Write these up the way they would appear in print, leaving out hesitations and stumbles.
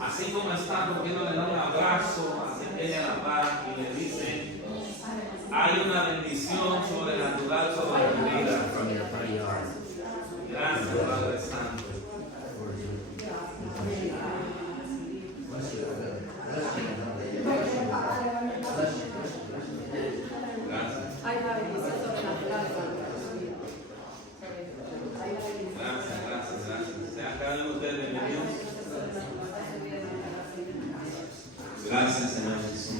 Así como está, ¿por qué no le da un abrazo a ella a la par y le dice, hay una bendición sobrenatural sobre tu vida? Gracias, Padre Santo. Gracias. Sean cada uno de ustedes bienvenidos. Gracias, Señor Jesús.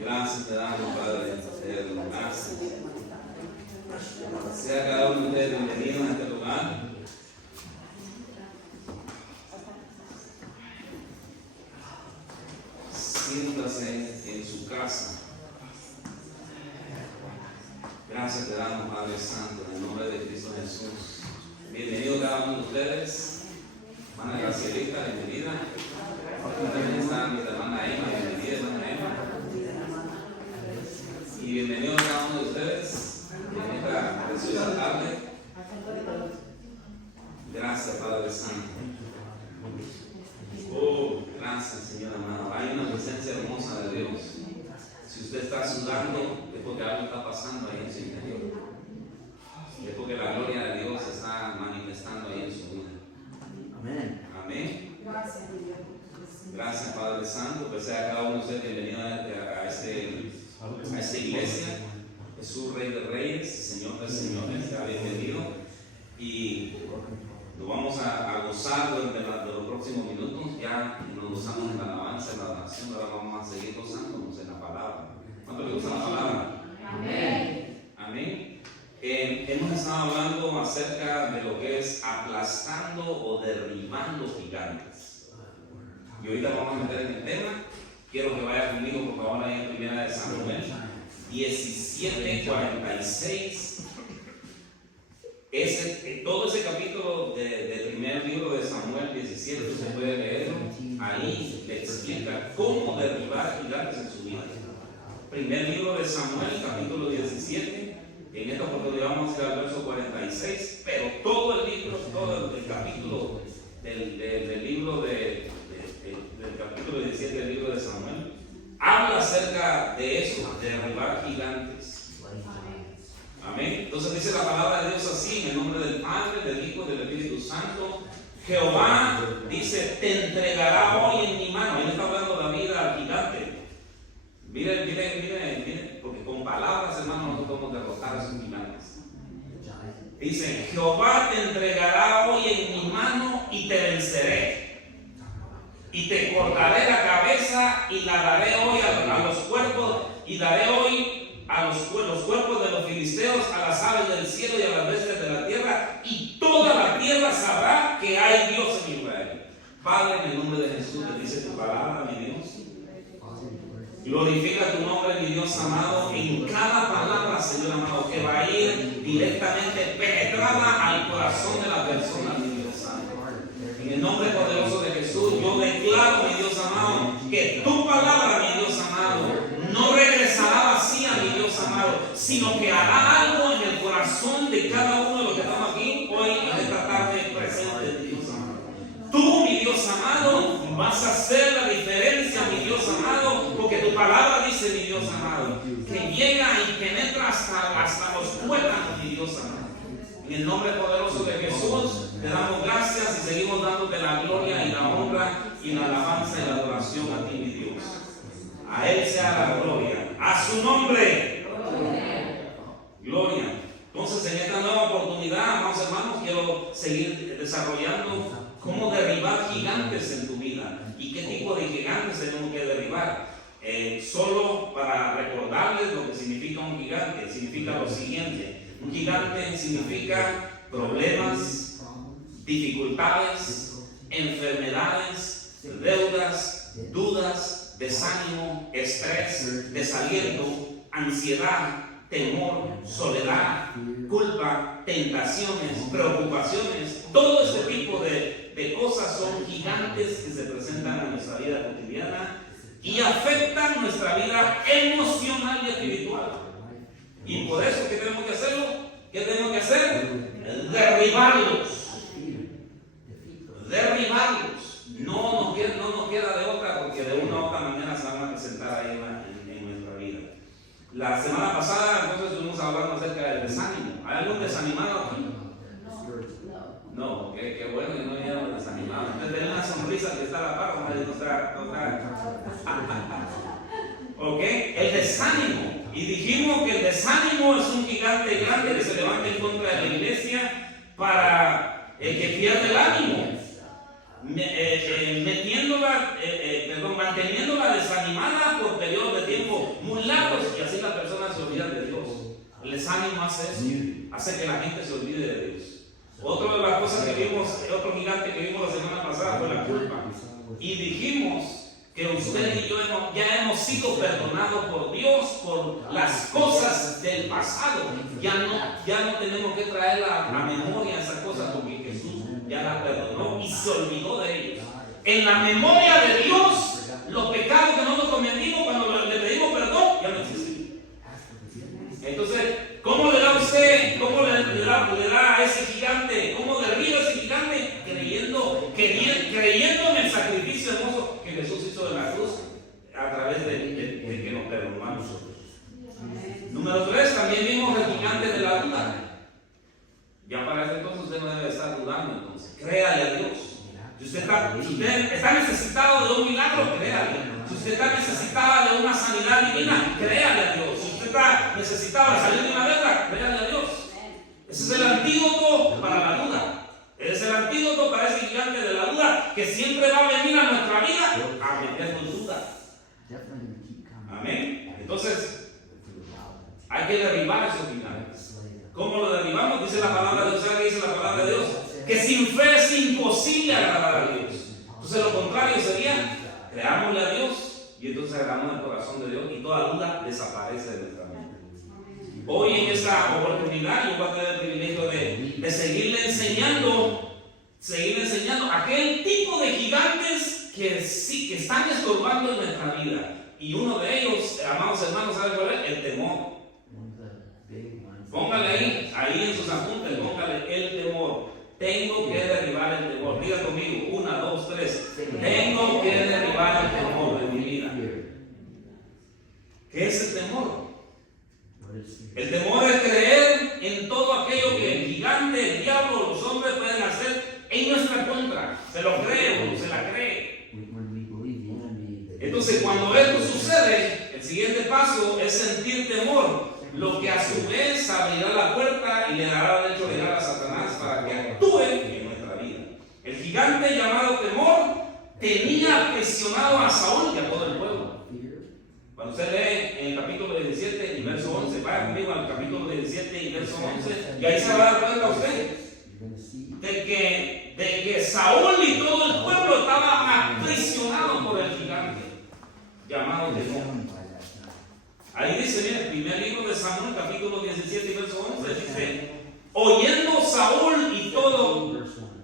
Gracias te damos, Padre eterno. Gracias. Sea cada uno de ustedes bienvenidos a este lugar. Siéntase en su casa. Gracias te damos, Padre Santo, en el nombre de Cristo Jesús. Bienvenido cada uno de ustedes. Hermana Gracielita, bienvenida. También está mi hermana Emma, bienvenida, hermana Emma. Y bienvenido a cada uno de ustedes en esta preciosa tarde. Gracias, Padre Santo. Oh, gracias, Señor amado. Hay una presencia hermosa de Dios. Si usted está sudando, es porque algo está pasando ahí en su interior. Es porque la gloria de Dios se está manifestando ahí en su vida. Amén. Amén. Gracias, Padre Santo. Que sea cada uno de ustedes bienvenido a esta iglesia. Jesús, Rey de Reyes, Señor de Señores, sea bienvenido. Y nos vamos a gozar durante los próximos minutos. Ya nos gozamos en la alabanza, en la oración. Ahora vamos a seguir gozándonos en la palabra. ¿Cuánto le gusta la palabra? Amén. Amén. Hemos estado hablando acerca de lo que es aplastando o derribando gigantes. Y ahorita vamos a meter en el tema. Quiero que vaya conmigo, por favor, ahí en Primera de Samuel 17:46. Todo ese capítulo del primer libro de Samuel 17, se puede leer. Ahí le explica cómo derribar gigantes en su vida. Primer libro de Samuel, capítulo 17. En esta oportunidad vamos a ir al verso 46. Pero todo el libro, todo el capítulo del libro del capítulo 17 del libro de Samuel, habla acerca de eso, de derribar gigantes. Amén. Entonces dice la palabra de Dios así, en el nombre del Padre, del Hijo y del Espíritu Santo. Jehová dice, te entregará hoy en mi mano. Él está hablando David al gigante. Miren, porque con palabras, hermanos, nosotros podemos derrotar a esos gigantes. Dice, Jehová te entregará hoy en mi mano y te venceré. Y te cortaré la cabeza y la daré hoy a los cuerpos, y daré hoy a los cuerpos de los filisteos, a las aves del cielo y a las bestias de la tierra, y toda la tierra sabrá que hay Dios en Israel. Padre, en el nombre de Jesús, te dice tu palabra, mi Dios. Glorifica tu nombre, mi Dios amado, en cada palabra, Señor amado, que va a ir directamente penetrada al corazón de la persona, mi Dios santo. En el nombre poderoso de Jesús, yo declaro, mi Dios amado, que tu palabra, mi Dios amado, no regresará vacía, mi Dios amado, sino que hará algo en el corazón de cada uno de los que estamos aquí hoy en esta tarde presente, mi Dios amado. Tú, mi Dios amado, vas a hacer la diferencia, mi Dios amado, porque tu palabra dice, mi Dios amado, que llega y penetra hasta los tuétanos, mi Dios amado. En el nombre poderoso de Jesús, te damos gracias y seguimos dándote la gloria y la honra y la alabanza y la adoración a ti, mi Dios. A Él sea la gloria. A su nombre. Gloria. Entonces, en esta nueva oportunidad, amados hermanos, quiero seguir desarrollando cómo derribar gigantes en tu vida y qué tipo de gigantes tenemos que derribar. Solo para recordarles lo que significa un gigante, significa lo siguiente. Un gigante significa problemas, dificultades, enfermedades, deudas, dudas, desánimo, estrés, desaliento, ansiedad, temor, soledad, culpa, tentaciones, preocupaciones. Todo este tipo de cosas son gigantes que se presentan en nuestra vida cotidiana y afectan nuestra vida emocional y espiritual. Y por eso, ¿qué tenemos que hacerlo? ¿Qué tenemos que hacer? Derribarlos. Derribarlos. semana pasada entonces estuvimos hablando acerca del desánimo. ¿Hay algún desanimado aquí? No, qué bueno que no vinieron desanimados. Usted tiene una sonrisa que está a la par, no está. Ok, el desánimo. Y dijimos que el desánimo es un gigante grande que se levanta en contra de la iglesia para que pierda el ánimo, manteniéndola desanimada por periodos de tiempo muy largos, y así la persona se olvida de Dios. El desánimo hace eso, hace que la gente se olvide de Dios. Otra de las cosas que vimos, otro gigante que vimos la semana pasada fue la culpa. Y dijimos que usted y yo ya hemos sido perdonados por Dios por las cosas del pasado. Ya no tenemos que traer a memoria esas cosas, porque Jesús ya las perdonó y se olvidó de ellos. En la memoria de Dios, los pecados que nosotros cometimos cuando le pedimos perdón ya no existen. Entonces, ¿cómo le da usted, cómo le da a ese gigante, cómo derriba a ese gigante? Creyendo en el sacrificio hermoso que Jesús hizo de la cruz a través de que nos perdonó a nosotros. Número 3, también vimos el gigante de la duda. Ya para ese entonces usted no debe estar dudando, entonces créale a Dios. Si usted está necesitado de un milagro, créale. Si usted está necesitado de una sanidad divina, créale a Dios. Si usted está necesitado de salir de una guerra, créale a Dios. Ese es el antídoto para la duda. Es el antídoto para ese gigante de la duda que siempre va a venir a nuestra vida a meternos duda. Amén. Entonces, hay que derribar esos gigantes. ¿Cómo lo derribamos? Dice la palabra de Dios, dice la palabra de Dios, que sin fe es imposible agradar a Dios. Entonces, lo contrario sería, creámosle a Dios y entonces agradamos el corazón de Dios y toda duda desaparece de nuestra mente. Hoy en esta oportunidad yo voy a tener el privilegio de seguirle enseñando aquel tipo de gigantes que están estorbando en nuestra vida. Y uno de ellos, amados hermanos, ¿saben cuál es? El temor. Póngale ahí en sus apuntes, póngale el temor. Tengo que derribar el temor. Diga conmigo, 1, 2, 3. Tengo que derribar el temor de mi vida. ¿Qué es el temor? El temor es creer en todo aquello que el gigante, el diablo, los hombres pueden hacer en nuestra contra. Se lo cree o se la cree. Entonces, cuando esto sucede, el siguiente paso es sentir temor, lo que a su vez abrirá la puerta y le dará derecho a llegar a Satanás para que actúe en nuestra vida. El gigante llamado temor tenía presionado a Saúl y a todo el pueblo. Cuando usted lee en el capítulo 17 y verso 11, vaya conmigo al capítulo 17 y verso 11, y ahí se va a dar cuenta usted de que Saúl y todo el pueblo estaban aprisionados por el gigante llamado temor. Ahí dice, mire, el primer libro de Samuel, capítulo 17 y verso 11, dice: oyendo Saúl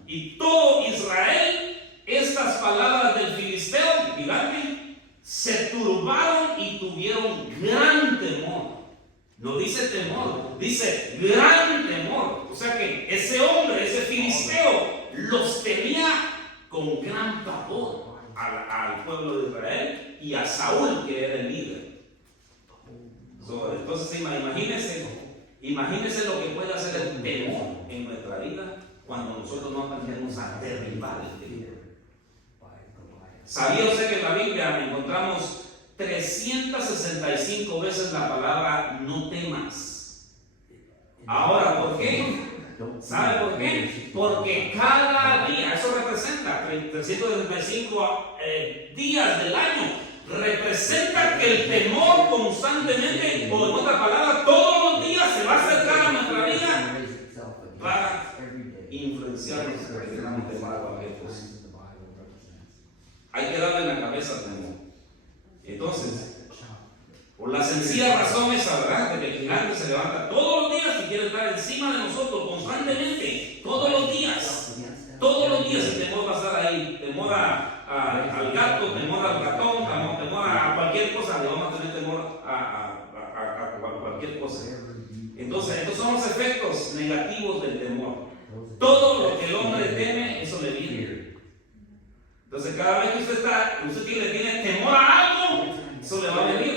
y todo Israel estas palabras del filisteo, el gigante, se turbaron y tuvieron gran temor. No dice temor, dice gran temor. O sea que ese hombre, ese filisteo, los tenía con gran pavor al pueblo de Israel y a Saúl, que era el líder. Entonces imagínense lo que puede hacer el temor en nuestra vida cuando nosotros no aprendemos a derribar el temor. ¿Sabía usted que en la Biblia encontramos 365 veces la palabra no temas? Ahora, ¿por qué? ¿Sabe por qué? Porque cada día, eso representa 365 días del año, representa que el temor constantemente, o en otras palabras, todos los días se va a acercar a nuestra vida para influenciarnos extremadamente para cualquier cosa. Hay que darle en la cabeza al temor. Entonces, por la sencilla razón esa, ¿verdad?, de que el gigante se levanta todos los días y quiere estar encima de nosotros constantemente, todos los días el temor va a estar ahí. Temor al gato, temor al ratón, temor a cualquier cosa, le vamos a tener temor a cualquier cosa. Entonces, estos son los efectos negativos del temor. Todo lo que el hombre teme, eso le viene. Entonces, cada vez que usted tiene temor a algo, eso le va a venir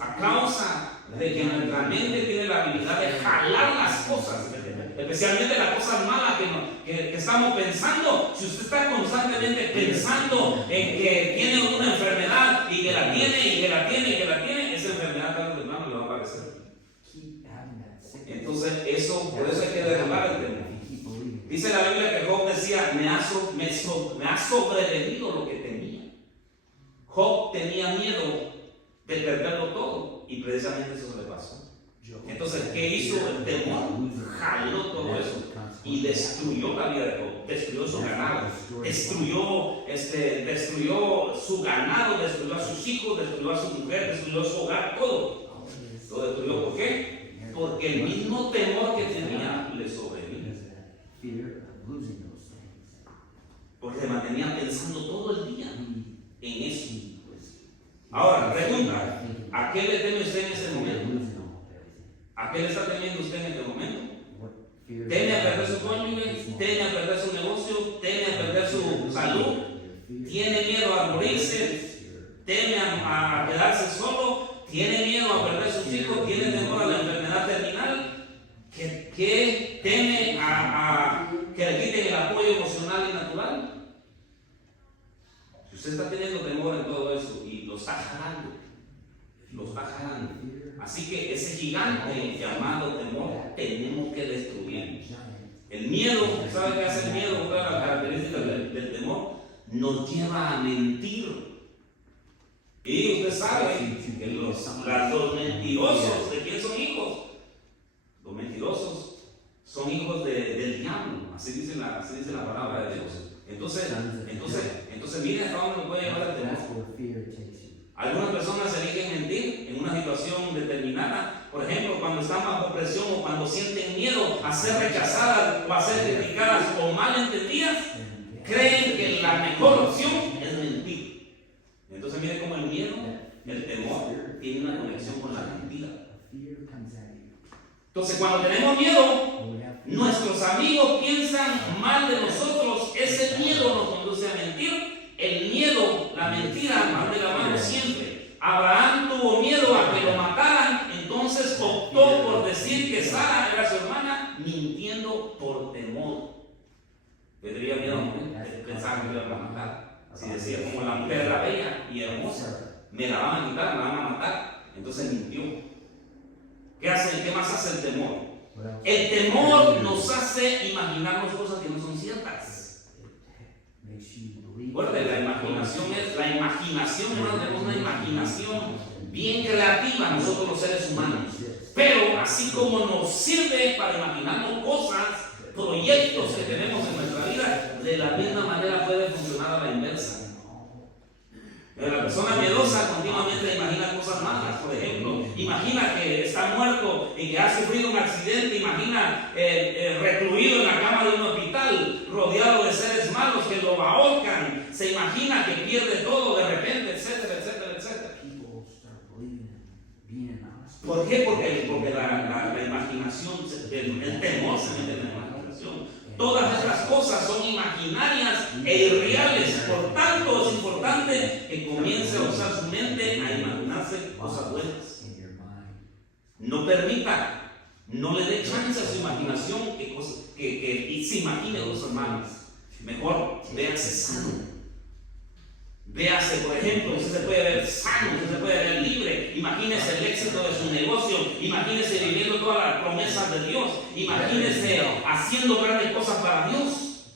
a causa de que nuestra mente tiene la habilidad de jalar las cosas, especialmente las cosas malas que estamos pensando. Si usted está constantemente pensando en que tiene una enfermedad y que la tiene y que la tiene y que la tiene, esa enfermedad tarde o temprano le va a aparecer. Entonces por eso hay que derribar el temor. Dice la Biblia que Job decía, me ha sobrevenido lo que temía. Job tenía miedo de perderlo todo y precisamente eso le pasó. Entonces, ¿qué hizo el temor? Jaló todo eso y destruyó la vida de Job, destruyó su ganado, destruyó su ganado, destruyó a sus hijos, destruyó a su mujer, destruyó su hogar, todo. Lo destruyó. ¿Por qué? Porque el mismo temor que tenía le sobrevino. Porque se mantenía pensando todo el día en eso. Ahora, pregunta, ¿a qué le teme usted en este momento? ¿A qué le está temiendo usted en este momento? ¿Teme a perder su cónyuge? ¿Teme a perder su negocio? ¿Teme a perder su salud? ¿Tiene miedo a morirse? ¿Teme a quedarse solo? ¿Tiene miedo a perder sus hijos? ¿Tiene temor a la enfermedad terminal? ¿Qué teme a que le quiten el apoyo emocional y natural? Si usted está teniendo temor en todo eso y lo está jalando. Así que ese gigante llamado temor tenemos que destruirlo. El miedo, ¿sabe qué hace el miedo? Una de las características del temor nos lleva a mentir. Y usted sabe que los mentirosos, ¿de quién son hijos? Los mentirosos son hijos del diablo. Así dice la palabra de Dios. Entonces miren hasta dónde nos puede llevar el temor. Algunas personas eligen mentir en una situación determinada. Por ejemplo, cuando están bajo presión o cuando sienten miedo a ser rechazadas o a ser criticadas o malentendidas, creen que la mejor opción es mentir. Entonces miren cómo el miedo, el temor, tiene una conexión con la mentira. Entonces cuando tenemos miedo, nuestros amigos piensan mal de nosotros. Ese miedo nos conduce a mentir. El miedo, la mentira, van de la mano siempre. Abraham tuvo miedo a que lo mataran, entonces optó por decir que Sara era su hermana, mintiendo por temor. Tendría miedo a morir, pensaba que lo iban a matar. Así decía, como la mujer era bella y hermosa, me la van a quitar, me la van a matar. Entonces mintió. ¿Qué más hace el temor? El temor nos hace imaginarnos cosas que no son ciertas. Recuerden, la imaginación, hermano, tenemos una imaginación bien creativa nosotros los seres humanos. Pero así como nos sirve para imaginarnos cosas, proyectos que tenemos en nuestra vida, de la misma manera puede funcionar a la inversa. La persona miedosa continuamente imagina cosas malas. Por ejemplo, imagina que está muerto y que ha sufrido un accidente. Imagina recluido en la cama de un hospital, rodeado de seres malos que lo ahorcan. Se imagina que pierde todo de repente, etcétera, etcétera, etcétera. ¿Por qué? Porque la imaginación, el temor se mete en la imaginación. Todas estas cosas son imaginarias e irreales. Por tanto, es importante que comience a usar su mente a imaginarse cosas buenas. No permita, no le dé chance a su imaginación que se imagine cosas malas. Mejor véase sano. Véase, por ejemplo, usted se puede ver sano, usted se puede ver libre. Imagínese el éxito de su negocio, imagínese viviendo todas las promesas de Dios, imagínese haciendo grandes cosas para Dios.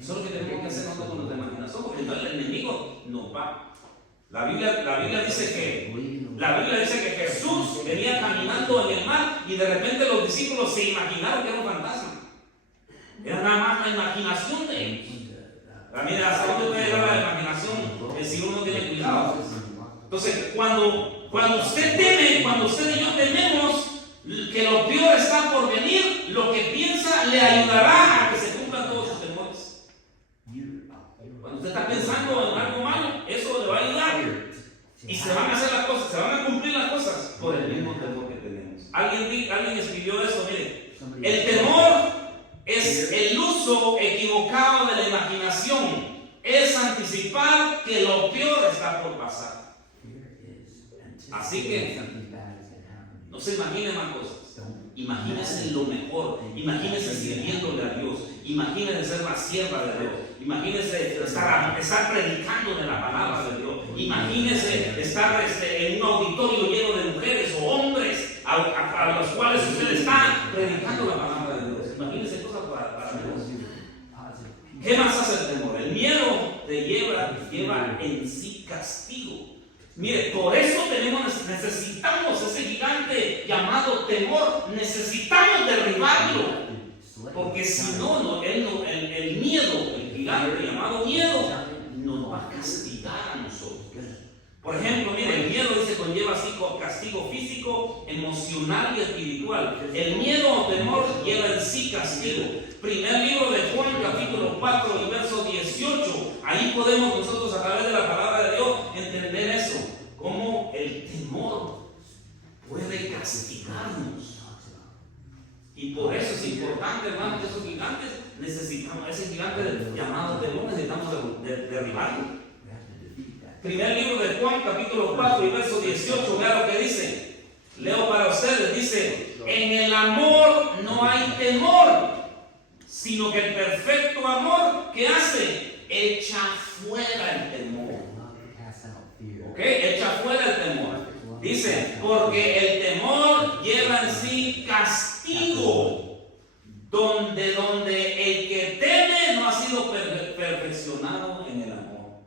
Eso es lo que tenemos que hacer nosotros con nuestra imaginación, porque entonces el enemigo nos va. La Biblia dice que Jesús venía caminando en el mar y de repente los discípulos se imaginaron que era un fantasma. Era nada más la imaginación de ellos. También hasta dónde puede llegar la imaginación si uno no tiene cuidado. Entonces, cuando usted teme, cuando usted y yo tememos que lo peor está por venir, lo que piensa le ayudará a que se cumplan todos sus temores. Cuando usted está pensando en algo malo, eso le va a ayudar. Y se van a hacer las cosas, se van a cumplir las cosas por el mismo temor que tenemos. Alguien escribió eso, mire. El temor es el uso equivocado de la imaginación. Es anticipar que lo peor está por pasar. Así que No se imagine más cosas. Imagínese lo mejor. Imagínese sirviéndole a Dios. Imagínese ser la sierva de Dios. Imagínese estar predicando de la palabra de Dios. Imagínese estar en un auditorio lleno de mujeres o hombres a los cuales usted está predicando la palabra de Dios. Imagínese cosas para Dios. ¿Qué más hace el temor? El miedo te lleva en sí castigo. Mire, por eso necesitamos ese gigante llamado temor. Necesitamos derribarlo. Porque si no, el miedo, el gigante llamado miedo, nos va a castigar a nosotros. Por ejemplo, mire, el miedo dice conlleva así castigo físico, emocional y espiritual. El miedo o temor lleva en sí castigo. Primer libro de Juan, capítulo 4 y verso 18. Ahí podemos nosotros a través de la palabra de Dios entender eso. Cómo el temor puede castigarnos. Y por eso es importante, hermanos, esos gigantes necesitamos, ese gigante llamado temor necesitamos derribarlo. Primer libro de Juan, capítulo 4 y verso 18, vea lo que dice. Leo para ustedes, dice: en el amor no hay temor, sino que el perfecto amor, ¿qué hace? Echa fuera el temor. ¿Ok? Echa fuera el temor. Dice, porque el temor lleva en sí castigo, donde el que teme no ha sido perfeccionado en el amor.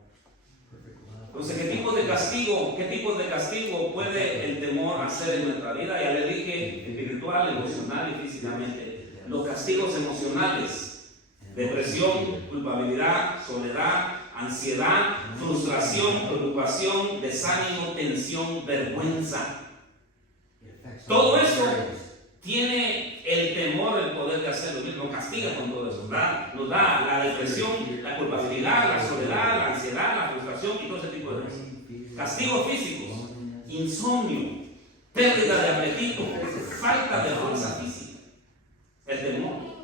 Entonces, ¿qué tipo de castigo puede el temor hacer en nuestra vida? Ya le dije, espiritual, emocional y físicamente. Los castigos emocionales: depresión, culpabilidad, soledad, ansiedad, frustración, preocupación, desánimo, tensión, vergüenza. Todo eso tiene el temor el poder de hacerlo. Nos castiga con todo eso. Nos da la depresión, la culpabilidad, la soledad, la ansiedad, la frustración y todo ese tipo de cosas. Castigos físicos: insomnio, pérdida de apetito, falta de fuerza física. El temor.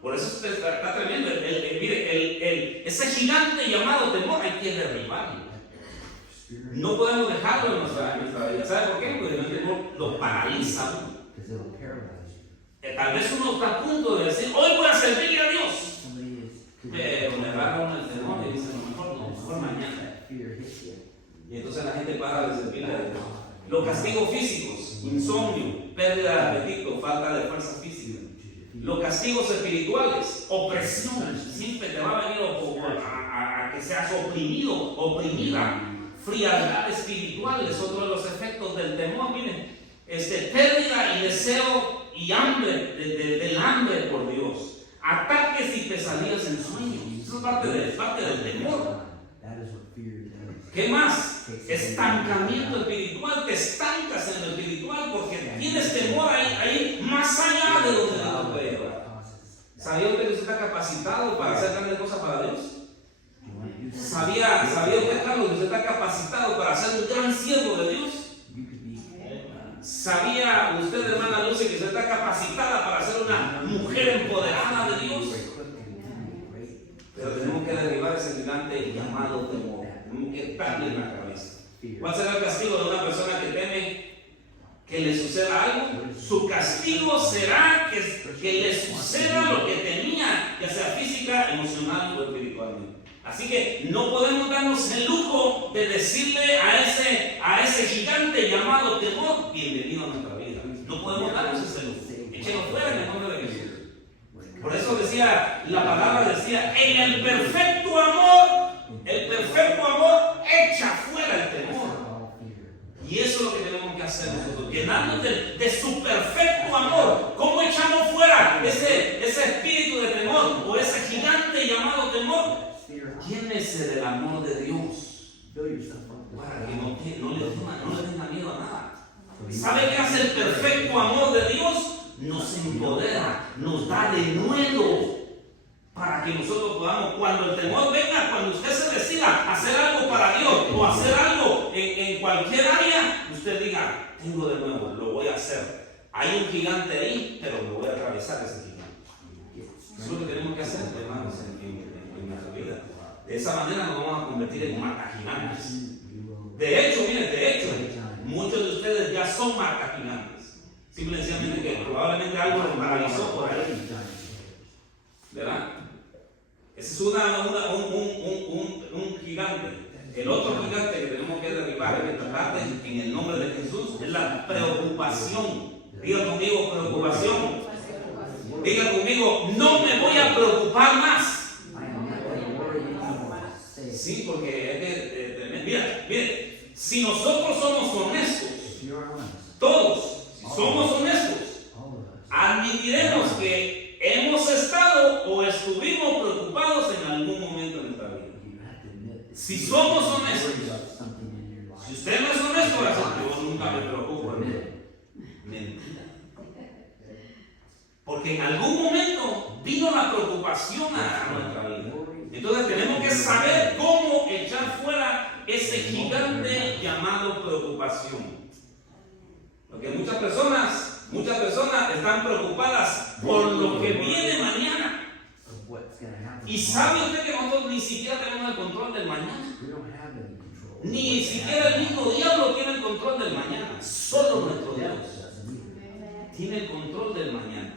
Por eso está tremendo. Mire, ese gigante llamado temor hay que derribarlo. No podemos dejarlo en nuestra vida. ¿Sabe por qué? Porque el temor lo paraliza. Tal vez uno está a punto de decir: hoy voy a servirle a Dios. Pero me agarra el temor y dice: mejor mañana. Y entonces la gente para de servirle a Dios. Los castigos físicos: insomnio, pérdida de apetito, falta de fuerza física. Los castigos espirituales: opresión. Siempre te va a venir a que seas oprimido, oprimida. Frialdad espiritual es otro de los efectos del temor. Miren, pérdida y deseo y hambre, del hambre por Dios. Ataques y pesadillas en sueños. Eso es parte del temor. ¿Qué más? Estancamiento espiritual. Te estancas en lo espiritual porque tienes temor ahí más allá de donde Dios te puede llevar. ¿Sabía usted que usted está capacitado para hacer grandes cosas para Dios? ¿Sabía usted, Carlos, que usted está capacitado para ser un gran siervo de Dios? ¿Sabía usted, hermana Lucy, que usted está capacitada para ser una mujer empoderada de Dios? Pero tenemos que derribar ese gigante llamado temor. Tenemos que darle en la cabeza. ¿Cuál será el castigo de una persona que teme que le suceda algo? Su castigo será que le suceda lo que tenía, ya sea física, emocional o espiritualmente. Así que no podemos darnos el lujo de decirle a ese gigante llamado temor: bienvenido a nuestra vida. No podemos darnos ese lujo. Échelo fuera en el nombre de Jesús. Por eso decía, la palabra decía: en el perfecto amor echa fuera el temor. Y eso es lo que tenemos que hacer nosotros, llenarnos de su perfecto amor. ¿Cómo echamos fuera ese espíritu de temor o ese gigante llamado temor? Llénese del amor de Dios para que no le tenga miedo a nada. ¿Sabe qué hace el perfecto amor de Dios? Nos empodera, nos da de nuevo para que nosotros podamos, cuando el temor venga, cuando usted se decida hacer algo para Dios o hacer algo en cualquier área, usted diga: tengo de nuevo, lo voy a hacer. Hay un gigante ahí, pero me voy a atravesar ese gigante. Eso es lo que tenemos que hacer, hermanos, en nuestra vida. De esa manera nos vamos a convertir en matagigantes. De hecho, muchos de ustedes ya son matagigantes. Simplemente que probablemente algo lo paralizó por ahí. ¿Verdad? Ese es un gigante. El otro gigante que tenemos que derribar en esta tarde, en el nombre de Jesús, es la preocupación. Diga conmigo, preocupación. Diga conmigo, no me voy a preocupar más. Sí, porque mire, si nosotros somos honestos, todos, si somos honestos, admitiremos que hemos estado o estuvimos preocupados en algún momento de nuestra vida. Si somos honestos, si usted no es honesto, va a decir, yo nunca me preocupo. Mentira. Porque en algún momento vino la preocupación a nuestra vida. Entonces tenemos que saber cómo echar fuera ese gigante llamado preocupación. Porque muchas personas están preocupadas por lo que viene mañana. Y sabe usted que nosotros ni siquiera tenemos el control del mañana. Ni siquiera el mismo diablo tiene el control del mañana. Solo nuestro Dios tiene el control del mañana.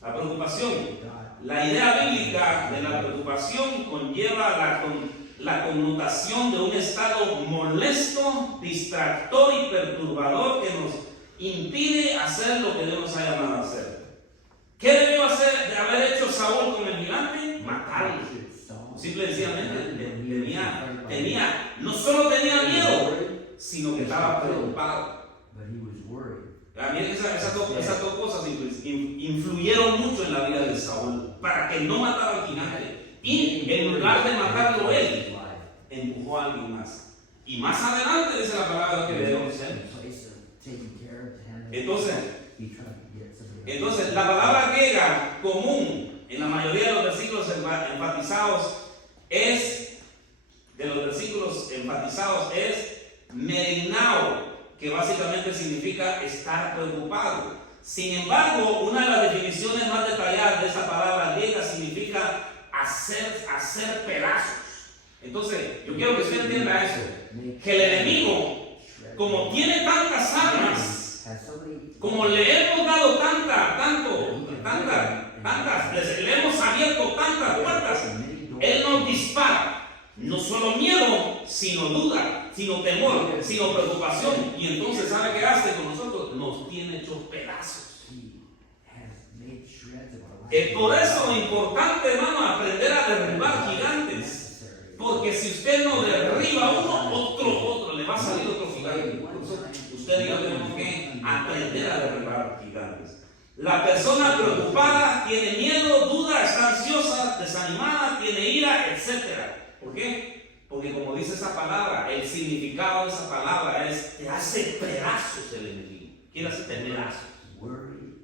La preocupación, la idea bíblica de la preocupación conlleva la connotación de un estado molesto, distractor y perturbador que nos impide hacer lo que Dios nos ha llamado a hacer. ¿Qué debió haber hecho Saúl con el gigante? Matarlo. Simple y sencillamente no solo tenía miedo, sino que estaba preocupado. A mí esas dos cosas influyeron mucho en la vida de Saúl para que no matara al gigante. Y en lugar de matarlo él, empujó a alguien más. Y más adelante dice la palabra que debemos hacer. Entonces, la palabra griega común en la mayoría de los versículos enfatizados es merinao, que básicamente significa estar preocupado. Sin embargo, una de las definiciones más detalladas de esa palabra griega significa hacer pedazos. Entonces, yo quiero que usted entienda eso, que el enemigo, como tiene tantas armas, como le hemos dado le hemos abierto tantas puertas, él nos dispara. No solo miedo, sino duda, sino temor, sino preocupación. Y entonces, ¿sabe qué hace con nosotros? Nos tiene hechos pedazos. Por eso es importante, hermano, aprender a derribar gigantes. Porque si usted no derriba uno, otro le va a salir otro gigante. Usted y yo tenemos que aprender a derribar gigantes. La persona preocupada tiene miedo, duda, está ansiosa, desanimada, tiene ira, etc. ¿Por qué? Porque como dice esa palabra, el significado de esa palabra es te hace pedazos el enemigo. Quiere hacerte pedazos.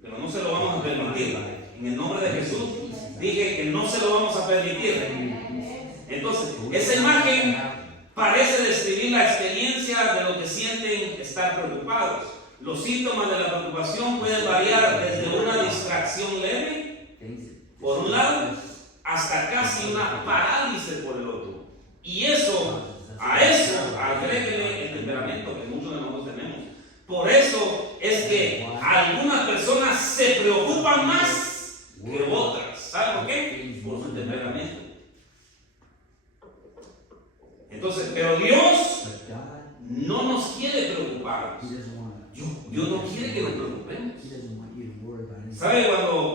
Pero no se lo vamos a permitir. En el nombre de Jesús dije que no se lo vamos a permitir. Entonces, esa imagen parece describir la experiencia de lo que sienten estar preocupados. Los síntomas de la preocupación pueden variar desde una distracción leve, por un lado, hasta casi una parálisis por el otro. Y a eso, agréguele el temperamento que muchos de nosotros tenemos. Por eso es que algunas personas se preocupan más que otras. ¿Sabe por qué? Por su temperamento. Entonces, pero Dios no nos quiere preocupar. Dios no quiere que nos preocupemos. ¿Sabe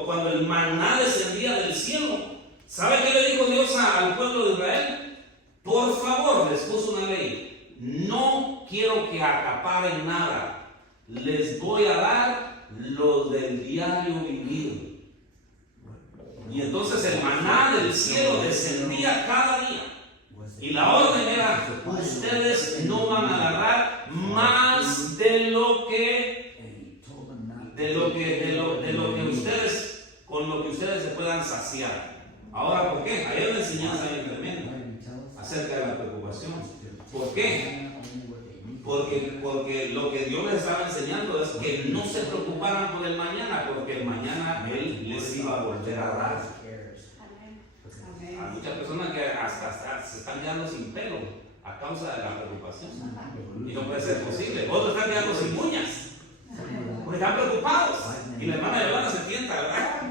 cuando el maná descendía del cielo? ¿Sabe qué le dijo Dios al pueblo de Israel? Por favor, les puso una ley. No quiero que acaparen nada. Les voy a dar lo del diario vivir. Y entonces el maná del cielo descendía cada día. Y la orden era, ustedes no van a agarrar más de lo que ustedes, con lo que ustedes se puedan saciar. Ahora, ¿por qué? Hay una enseñanza bien tremenda acerca de la preocupación. ¿Por qué? Porque lo que Dios les estaba enseñando es que no se preocuparan por el mañana, porque el mañana Él les iba a volver a dar. Hay muchas personas que hasta se están quedando sin pelo a causa de la preocupación. Y no puede ser posible. Otros están quedando sin uñas. Porque están preocupados. Y la hermana Yolanda se tienta, ¿verdad?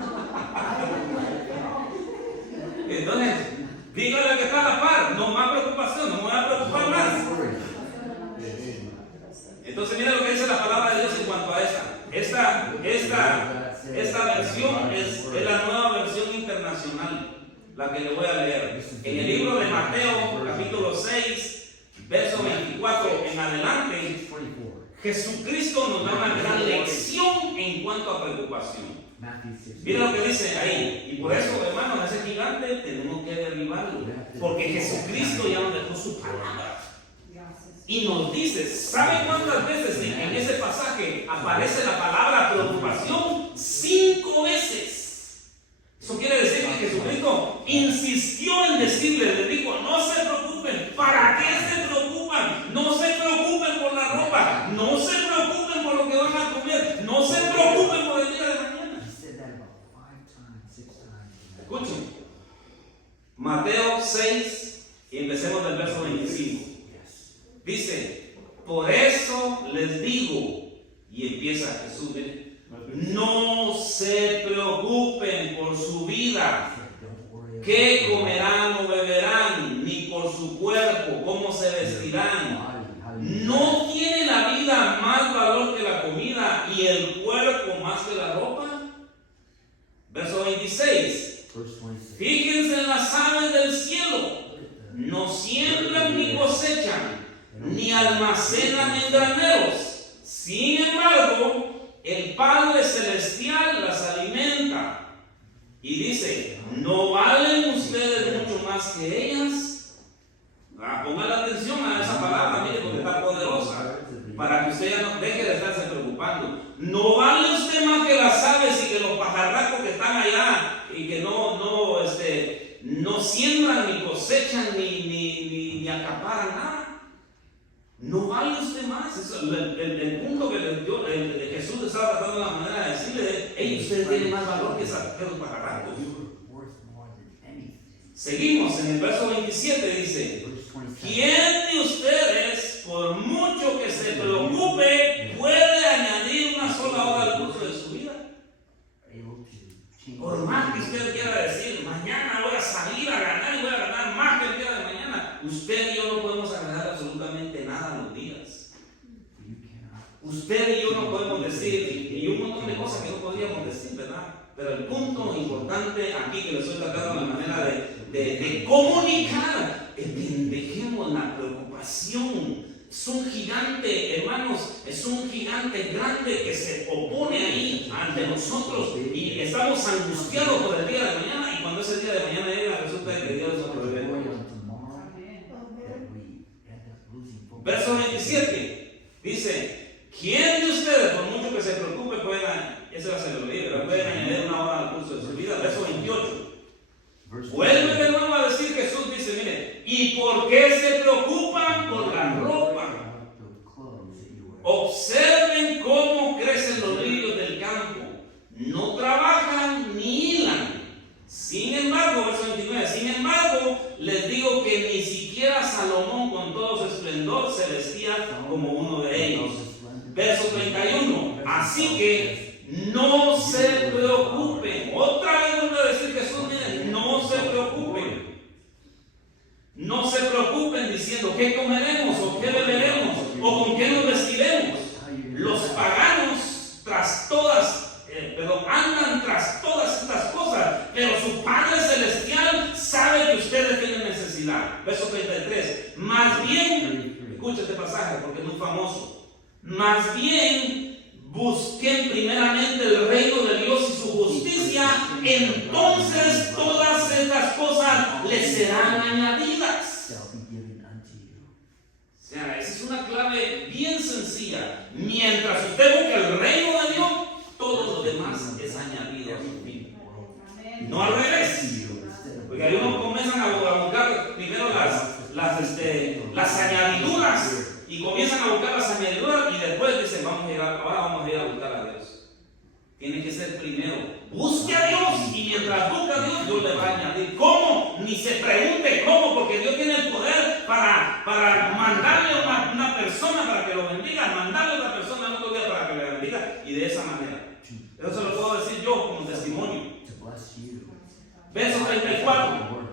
Entonces, dígale al que está a la par, no más preocupación, no me voy a preocupar más. Entonces, mira lo que dice la palabra de Dios en cuanto a esta. Esta versión es la nueva versión internacional, la que le voy a leer. En el libro de Mateo, capítulo 6, verso 24 en adelante, Jesucristo nos da una gran lección en cuanto a preocupación. Mira lo que dice ahí. Y por eso, hermanos, ese gigante tenemos que derribarlo. Porque Jesucristo ya nos dejó su palabra. Y nos dice, ¿saben cuántas veces en ese pasaje aparece la palabra preocupación? 5 veces. Eso quiere decir que Jesucristo insistió en decirle, le dijo, no se preocupen. ¿Para qué se preocupan? No se preocupen por la ropa. No se preocupen por lo que van a comer. No se preocupen por el día de mañana. Escuchen. Mateo 6, y empecemos del verso 25. Dice, por eso les digo, y empieza Jesús, no se preocupen por su vida, qué comerán o beberán, ni por su cuerpo, cómo se vestirán. ¿No tiene la vida más valor que la comida y el cuerpo más que la ropa? Verso 26. Fíjense en las aves del cielo, no siembran ni cosechan, ni almacenan en graneros. Sin embargo, el Padre Celestial las alimenta. Y dice, ¿no valen ustedes mucho más que ellas? Pongan la atención a esa palabra, mire, porque está poderosa, para que usted ya no deje de estarse preocupando. ¿No vale usted más que las aves y que los pajarracos que están allá y que no siembran ni cosechan ni acaparan nada? ¿No vale usted más? El punto que Jesús estaba tratando de la manera de decirle, ustedes tienen más valor que los pajarracos. Seguimos en el verso 27, dice, ¿quién de ustedes, por mucho que se preocupe, puede añadir una sola hora al curso de su vida? Por más que usted quiera decir, mañana voy a salir a ganar y voy a ganar más que el día de mañana, usted y yo no podemos agradar absolutamente nada a los días. Usted y yo no podemos decir, y un montón de cosas que no podríamos decir, ¿verdad? Pero el punto importante aquí que les estoy tratando de la manera de comunicar es que dejemos la preocupación. Es un gigante, hermanos, es un gigante grande que se opone ahí ante nosotros y estamos angustiados por el día de mañana, y cuando ese día de mañana llega resulta que Dios nos provee. Verso 27 dice, ¿quién de ustedes, por mucho que se preocupe, pueden añadir una hora al curso de su vida? Verso 28. Vuelve de nuevo a decir Jesús, dice, mire, ¿y por qué se preocupan por la ropa? Observen cómo crecen los lirios del campo, no trabajan ni hilan. Sin embargo, verso 29, sin embargo, les digo que ni siquiera Salomón con todo su esplendor se vestía como uno de ellos. Verso 31, así que no se preocupen. Otra vez vuelve a decir Jesús, miren, no se preocupen. No se preocupen diciendo, ¿qué comeremos o qué beberemos o con qué nos vestiremos? Los paganos andan tras todas estas cosas, pero su Padre Celestial sabe que ustedes tienen necesidad. Verso 33, más bien, escucha este pasaje porque es muy famoso, más bien busquen primeramente el reino de Dios y su justicia, entonces todas estas cosas les serán añadidas. O sea, esa es una clave bien sencilla. Mientras usted busca el reino de Dios, todo lo demás es añadido a su vida. No al revés. Porque ahí uno comienzan a buscar primero las añadiduras. Y comienzan a buscar las añadiduras y después dicen, ahora vamos a ir a buscar a Dios. Tiene que ser primero, busque a Dios, y mientras busca a Dios, Dios le va a añadir. ¿Cómo? Ni se pregunte cómo, porque Dios tiene el poder para mandarle a una persona para que lo bendiga, mandarle a otra persona al otro día para que le bendiga, y y de esa manera. Eso se lo puedo decir yo como testimonio. Verso 34.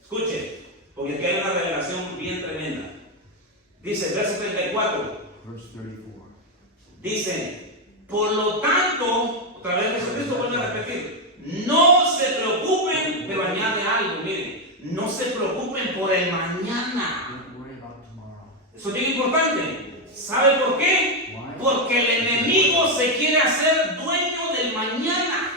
Escuche, porque aquí hay una revelación bien tremenda. Dice, verso 34. Dice, por lo tanto, otra vez Jesucristo vuelve a repetir, no se preocupen, pero añade algo, miren, no se preocupen por el mañana. Eso es bien importante. ¿Sabe por qué? Porque el enemigo se quiere hacer dueño del mañana.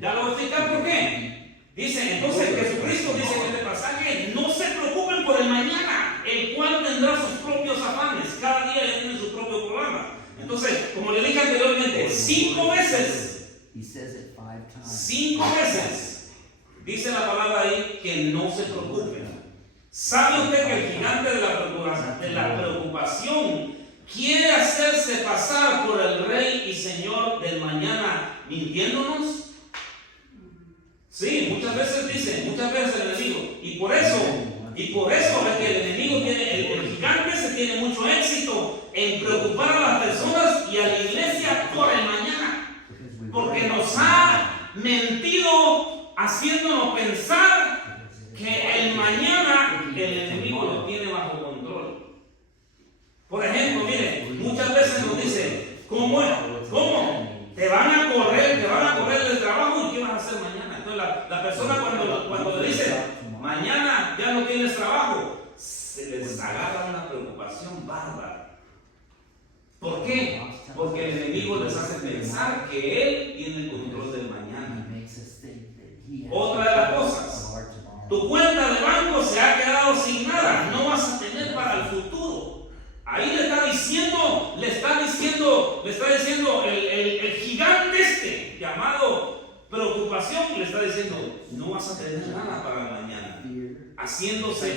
Ya lo voy a explicar por qué. Dice, entonces Jesucristo dice en este pasaje, no se preocupen por el mañana, el cual tendrá sus propios afanes. Cada día tiene su propio programa. Entonces, como le dije anteriormente, 5 veces dice la palabra ahí que no se preocupen. ¿Sabe usted que el gigante de la preocupación quiere hacerse pasar por el Rey y Señor del mañana mintiéndonos? Sí, muchas veces el enemigo. Y por eso es que el enemigo tiene, el gigante se tiene mucho éxito en preocupar a las personas y a la iglesia por el mañana. Porque nos ha mentido haciéndonos pensar que el mañana el enemigo lo tiene bajo control. Por ejemplo, mire, muchas veces nos dicen, ¿cómo? Te van a correr del trabajo y ¿qué vas a hacer mañana? Entonces la persona cuando le dice, mañana ya no tienes trabajo, se les agarra una preocupación bárbara. ¿Por qué? Porque el enemigo les hace pensar que él tiene el control del mañana. Otra de las cosas, tu cuenta de banco se ha quedado sin nada, no vas a tener para el futuro. Ahí le está diciendo el gigante llamado preocupación, le está diciendo, no vas a tener nada para mañana. Haciéndose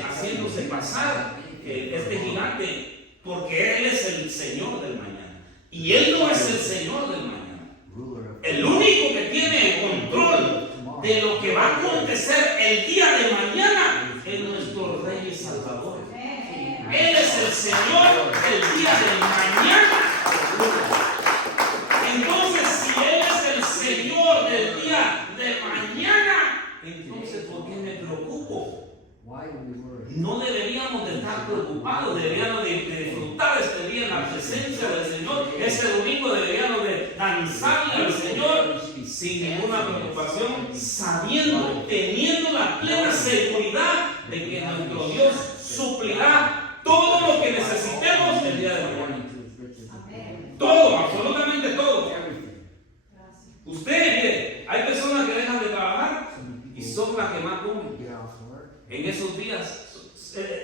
pasar este gigante, porque él es el Señor del mañana. Y él no es el Señor del mañana. El único que tiene el control de lo que va a acontecer el día de mañana es nuestro Rey y Salvador. Él es el Señor del día de mañana. Entonces, si Él es el Señor del día de mañana, entonces ¿por qué me preocupo? No deberíamos de estar preocupados, deberíamos de disfrutar este día en la presencia del Señor. Este domingo deberíamos de danzarle al Señor sin ninguna preocupación, sabiendo, teniendo la plena seguridad de que nuestro Dios suplirá todo lo que necesitemos el día de mañana. Todo, absolutamente todo. Usted, mire, hay personas que dejan de trabajar y son las que más comen. En esos días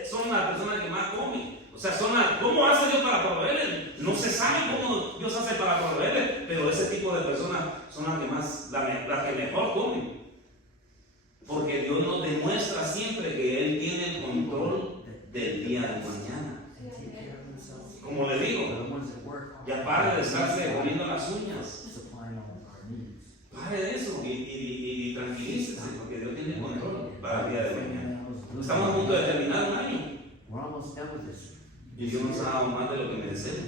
son las personas que más comen. O sea, ¿cómo hace Dios para proveerles? No se sabe cómo Dios hace para proveerles, pero ese tipo de personas son las que mejor comen. Porque Dios nos demuestra siempre que Él tiene el control del día de mañana. Como le digo, ya pare de estarse poniendo las uñas. Pare de eso y tranquilícese, porque Dios tiene el control para el día de mañana. Estamos a punto de terminar un año. Y Dios nos ha dado más de lo que merecemos.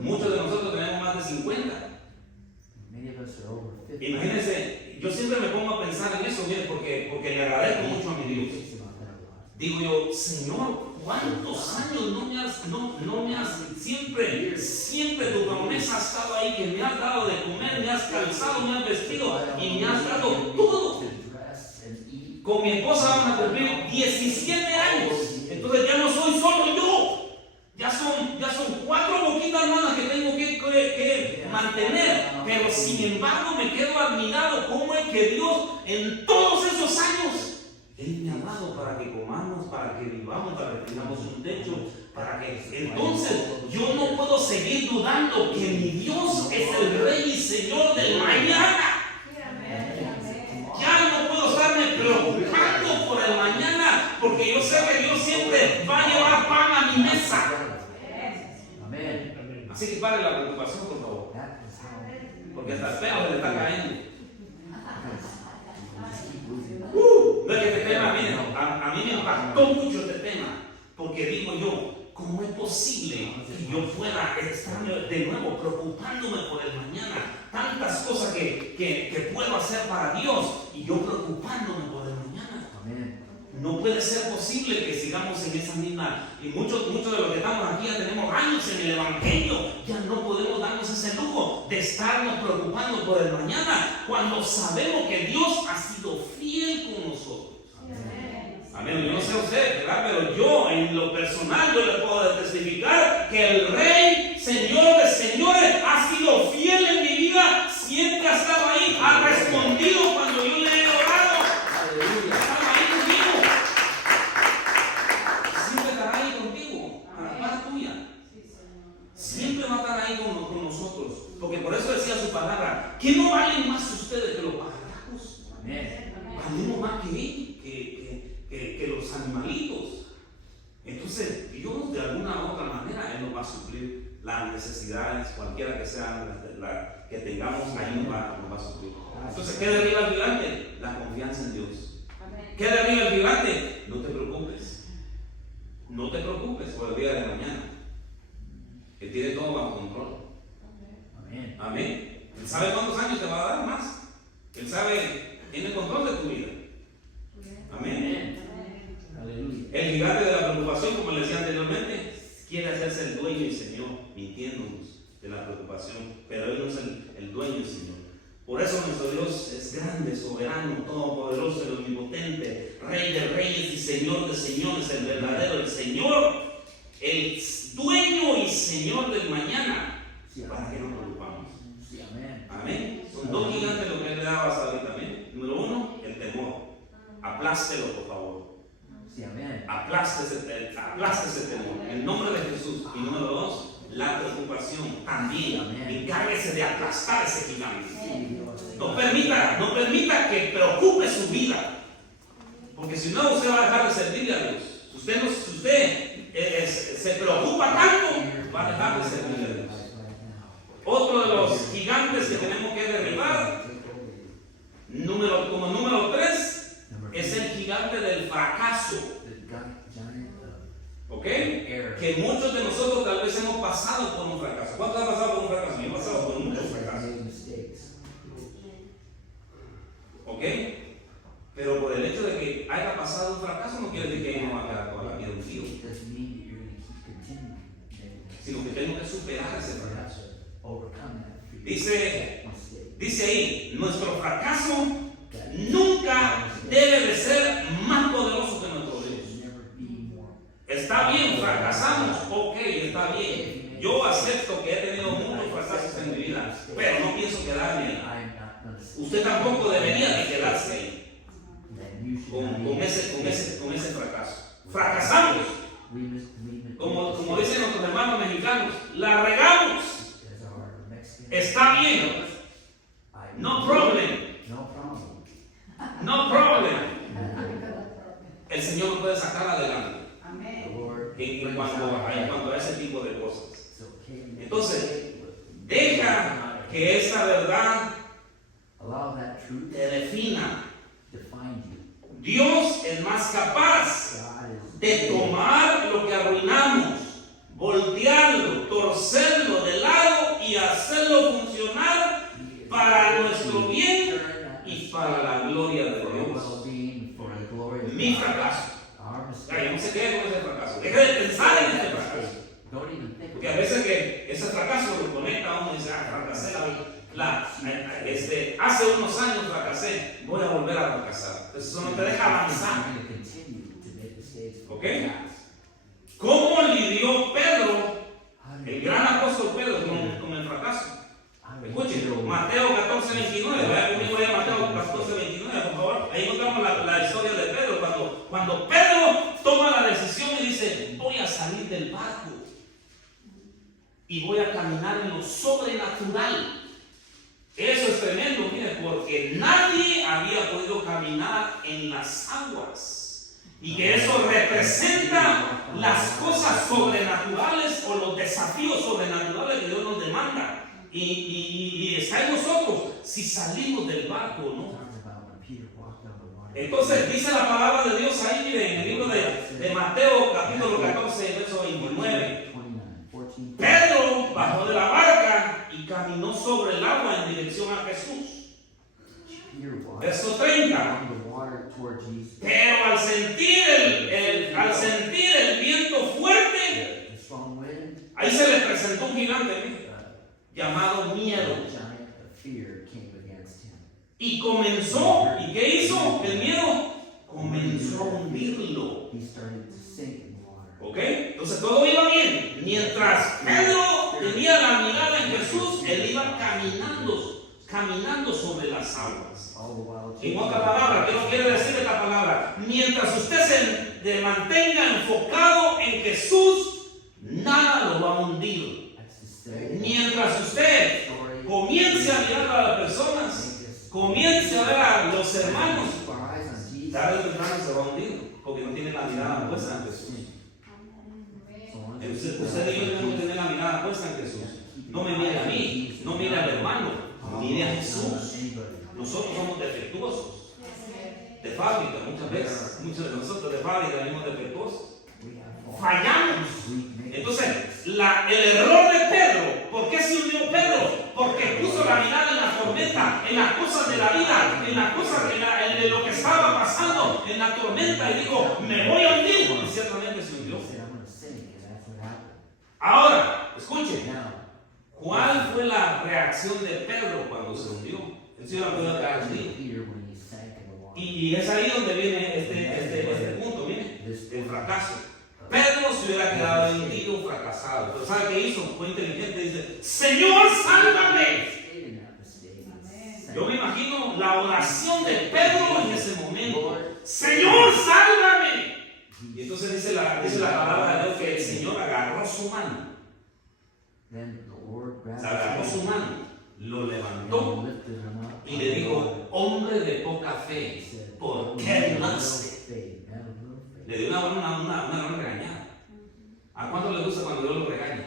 Muchos de nosotros tenemos más de 50. Imagínense, yo siempre me pongo a pensar en eso, mire, porque le agradezco mucho a mi Dios. Digo yo, Señor, ¿cuántos años no me has siempre tu promesa ha estado ahí, que me has dado de comer, me has calzado, me has vestido y me has dado todo? Con mi esposa vamos a cumplir 17 años. Entonces ya no soy solo yo. Ya son 4 boquitas hermanas que tengo que mantener. Pero sin embargo me quedo admirado cómo es que Dios en todos esos años Él me ha dado para que comamos, para que vivamos, para que tengamos un techo, para que... Entonces yo no puedo seguir dudando que mi Dios es el Rey y Señor del mañana. Ya no puedo estarme preocupando por el mañana, porque yo sé que Dios siempre va a llevar pan a mi mesa. Así que pare la preocupación, por favor, porque hasta el pelo se le está cayendo. No es que este tema, miren, a mí me impactó mucho este tema, porque digo yo, ¿cómo es posible que yo pueda estar de nuevo preocupándome por el mañana? Tantas cosas que puedo hacer para Dios y yo preocupándome por el mañana. Amén. No puede ser posible que sigamos en esa misma. Y muchos de los que estamos aquí ya tenemos años en el Evangelio. Ya no podemos darnos ese lujo de estarnos preocupando por el mañana cuando sabemos que Dios ha sido fiel con nosotros. Amén. Yo no sé usted, ¿verdad? Pero yo en lo personal yo le puedo testificar que el Rey, Señor de señores, ha sido fiel en mi vida. Siempre ha estado ahí, ha respondido cuando yo le he orado. Aleluya. Estaba ahí conmigo. Siempre estará ahí contigo, a la par tuya. Siempre va a estar ahí con nosotros. Porque por eso decía su palabra, ¿qué no valen más ustedes que los pajarracos? Amén. Valemos más que los animalitos. Entonces, Dios de alguna u otra manera Él nos va a suplir las necesidades, cualquiera que sean la que tengamos, ahí nos va a suplir. Entonces, ¿qué derriba el gigante? La confianza en Dios. ¿Qué derriba el gigante? No te preocupes. No te preocupes por el día de mañana. Él tiene todo bajo control. Amén. Amén. Él sabe cuántos años te va a dar más. Él sabe, tiene control de tu vida. Amén. Aleluya. El gigante de la preocupación, como le decía anteriormente, quiere hacerse el dueño y señor, mintiéndonos de la preocupación, pero Él no es el dueño y señor. Por eso nuestro Dios es grande, soberano, todopoderoso, el omnipotente, Rey de reyes y Señor de señores, el verdadero, el Señor, el dueño y Señor del mañana, para que no nos preocupamos. Sí, amén. Amén. Son dos gigantes lo que Él le daba ahorita también. Número uno, el temor. Aplástelo, por favor. Sí, amén. Aplaste ese temor. En nombre de Jesús. Y número dos, la preocupación. También. Encárguese de aplastar ese gigante. Sí, Dios. No permita que preocupe su vida. Porque si no, usted va a dejar de servirle a Dios. Si usted se preocupa tanto, va a dejar de servirle a Dios. Otro de los gigantes que tenemos que derribar, como número 3, es el gigante del fracaso. ¿Ok? Que muchos de nosotros tal vez hemos pasado por un fracaso. ¿Cuántos han pasado por un fracaso? Yo he pasado por muchos fracasos. ¿Ok? Pero por el hecho de que haya pasado un fracaso no quiere decir que ahí no va a quedar toda la vida hundido. Sino que tengo que superar ese fracaso. Dice ahí, nuestro fracaso nunca debe de ser más poderoso que nuestro Dios. Está bien, fracasamos, ok, está bien. Yo acepto que he tenido muchos fracasos en mi vida, pero no pienso quedarme ahí. Usted tampoco debería de quedarse ahí con ese fracaso. Fracasamos, como dicen nuestros hermanos mexicanos, la regamos. Está bien, no problem. No problem. El Señor nos puede sacar adelante en cuanto a ese tipo de cosas. Entonces, deja que esta verdad te defina. Dios es más capaz de tomar lo que arruinamos, voltearlo, torcerlo de lado y hacerlo funcionar para nuestro bien y para la gloria de Dios. Mi fracaso. Yo no se quede con ese fracaso. Deja de pensar en ese fracaso. Porque a veces que ese fracaso lo conecta a uno y dice, fracasé. Hace unos años fracasé, voy a volver a fracasar. Entonces eso no te deja avanzar. ¿Ok? ¿Cómo lidió Pedro, el gran apóstol Pedro, con el fracaso? Escuchen, Mateo 14:29, vaya conmigo a Mateo 14:29, por favor. Ahí encontramos la historia de Pedro, cuando Pedro toma la decisión y dice, voy a salir del barco y voy a caminar en lo sobrenatural. Eso es tremendo, mire, porque nadie había podido caminar en las aguas. Y que eso representa las cosas sobrenaturales o los desafíos sobrenaturales que Dios nos demanda. Y está en nosotros si salimos del barco o no. Entonces dice la palabra de Dios ahí, mire, en el libro de Mateo, capítulo 14, verso 29. water. Verso 30. From the water toward Jesus. Pero al sentir el viento fuerte, The strong wind, ahí se le presentó un gigante llamado the miedo. giant of fear came against him. Y comenzó, ¿y qué hizo? El miedo comenzó a hundirlo. He started to sink in water. ¿Ok? Entonces todo iba bien. Mientras Pedro tenía la mirada en Jesús, él iba caminando sobre las aguas. All the while, En otra palabra, ¿qué nos quiere decir esta palabra? Mientras usted se mantenga enfocado en Jesús, nada lo va a hundir. that's to say, Mientras usted story, comience a mirar a las personas, comience a ver a los hermanos, keep our eyes on Jesus. tarde o temprano se va a hundir, porque no tiene la mirada puesta en Jesús. Usted y yo tenemos que tener la mirada puesta en Jesús. No me mire a mí, no mire al hermano, mire a Jesús. Nosotros somos defectuosos, de fábrica, muchas veces, muchos de nosotros de fábrica venimos defectuosos. Fallamos. Entonces, el error de Pedro, ¿por qué se hundió Pedro? Porque puso la mirada en la tormenta, en las cosas de la vida, en las cosas de lo que estaba pasando, en la tormenta, y dijo, me voy a hundir, y ciertamente se hundió. Ahora, escuche, ¿cuál fue la reacción de Pedro cuando se hundió? Él se iba a poder hundir. Y es ahí donde viene este punto, mire, el fracaso. Pedro se hubiera quedado hundido, fracasado. Pero ¿sabe qué hizo? Fue inteligente, dice, Señor, sálvame. Yo me imagino la oración de Pedro en ese momento. Señor, sálvame. Y entonces dice la palabra de Dios que el Señor agarró su mano. Agarró su mano, lo levantó y le dijo, hombre de poca fe, ¿por qué dudaste? Le dio una gran regañada. ¿A cuánto le gusta cuando Dios lo regaña?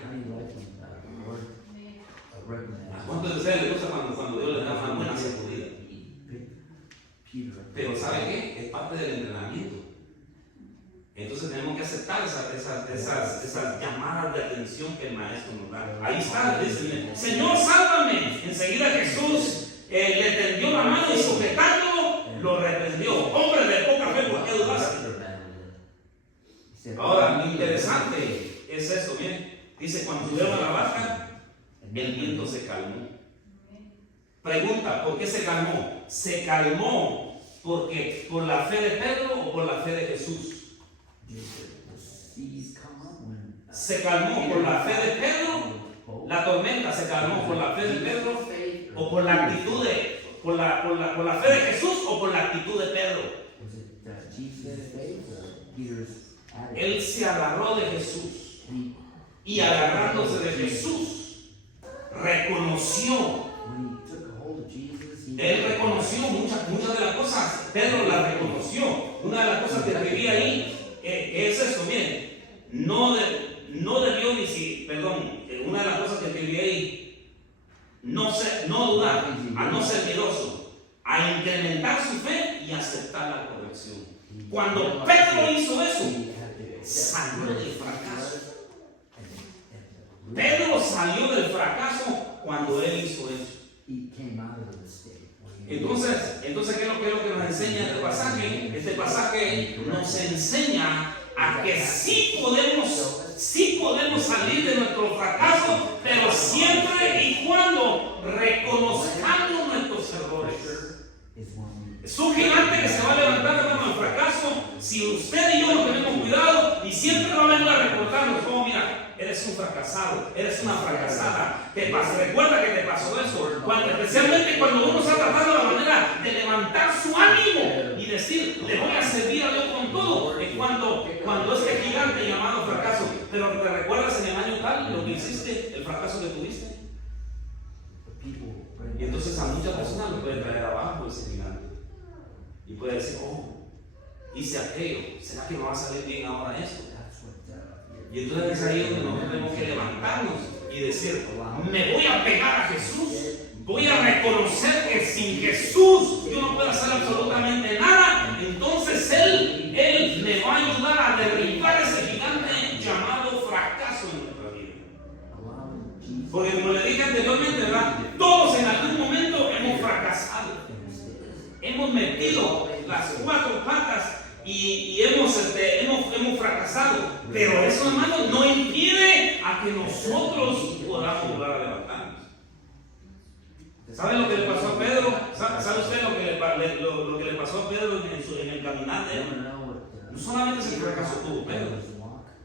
¿A cuánto de ustedes les gusta cuando Dios les da una buena sacudida? Pero ¿sabe qué? Es parte del entrenamiento. Entonces tenemos que aceptar esas llamadas de atención que el maestro nos da. Ahí está, dice, Señor, sálvame. Enseguida Jesús le tendió la mano y sujetándolo, lo reprendió. Hombre de poca fe, ¿por qué dudaste? Ahora, lo interesante es esto, miren. Dice, cuando subieron a la barca, el viento se calmó. Pregunta, ¿por qué se calmó? ¿Se calmó porque por la fe de Pedro o por la fe de Jesús? ¿Se calmó por la fe de Pedro? ¿La tormenta se calmó por la fe de Pedro? ¿O por la actitud por la fe de Jesús o por la actitud de Pedro? Él se agarró de Jesús y agarrándose de Jesús reconoció. Él reconoció muchas de las cosas. Pedro las reconoció. Una de las cosas que escribí ahí es esto, miren. No debió ni si, perdón, una de las cosas que escribí ahí, no dudar, a no ser miedoso, a incrementar su fe y aceptar la corrección. Cuando Pedro hizo eso, salió del fracaso. Pedro salió del fracaso cuando él hizo eso. Entonces, ¿qué es lo que nos enseña este pasaje? Este pasaje nos enseña a que sí podemos salir de nuestro fracaso, pero siempre y cuando reconozcamos nuestros errores. Es un gigante que se va a levantar con el fracaso si usted y yo no tenemos cuidado, y siempre va a venir a recordarnos, oh mira, eres un fracasado, eres una fracasada, recuerda que te pasó eso, especialmente cuando uno está tratando la manera de levantar su ánimo y decir, le voy a servir a Dios con todo, es cuando este gigante llamado fracaso, pero te recuerdas en el año tal lo que hiciste, el fracaso que tuviste, y entonces a muchas personas lo pueden traer abajo ese gigante. Y puede decir, oh, hice aquello, ¿será que no va a salir bien ahora esto? Y entonces es ahí donde nosotros tenemos que levantarnos y decir, me voy a pegar a Jesús, voy a reconocer que sin Jesús yo no puedo hacer absolutamente nada. Entonces Él me va a ayudar a derribar ese gigante llamado fracaso en nuestra vida. Porque como le dije anteriormente, ¿verdad? Todos en algún momento hemos fracasado. hemos metido las cuatro patas y hemos fracasado. Pero eso, hermano, no impide a que nosotros podamos volver a levantarnos. ¿Sabe lo que le pasó a Pedro? ¿Sabe usted lo que le pasó a Pedro en el caminar de él? No solamente ese fracaso tuvo Pedro.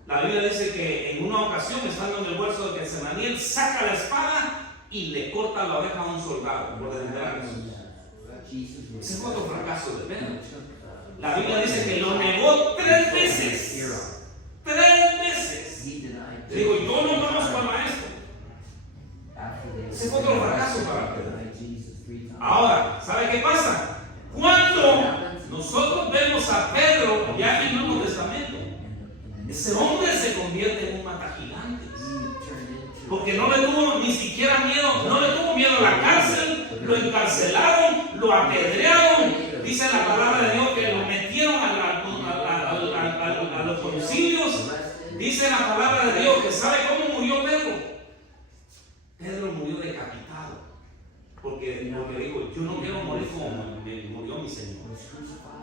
La Biblia dice que en una ocasión, estando en el huerto de Getsemaní, él saca la espada y le corta la oreja a un soldado por defender a Jesús. Ese fue otro fracaso de Pedro. La Biblia dice que lo negó 3 veces. 3 veces. Digo, yo no conozco al maestro. Ese fue otro fracaso para Pedro. Ahora, ¿sabe qué pasa? Cuando nosotros vemos a Pedro ya en el Nuevo Testamento, ese hombre se convierte en un matagigantes. Porque no le tuvo ni siquiera miedo, no le tuvo miedo a la cárcel, lo encarcelaron, lo apedrearon. Dice la palabra de Dios que lo metieron a los concilios. Dice la palabra de Dios que ¿sabe cómo murió Pedro? Pedro murió decapitado. Porque dijo, yo no quiero morir como murió mi Señor.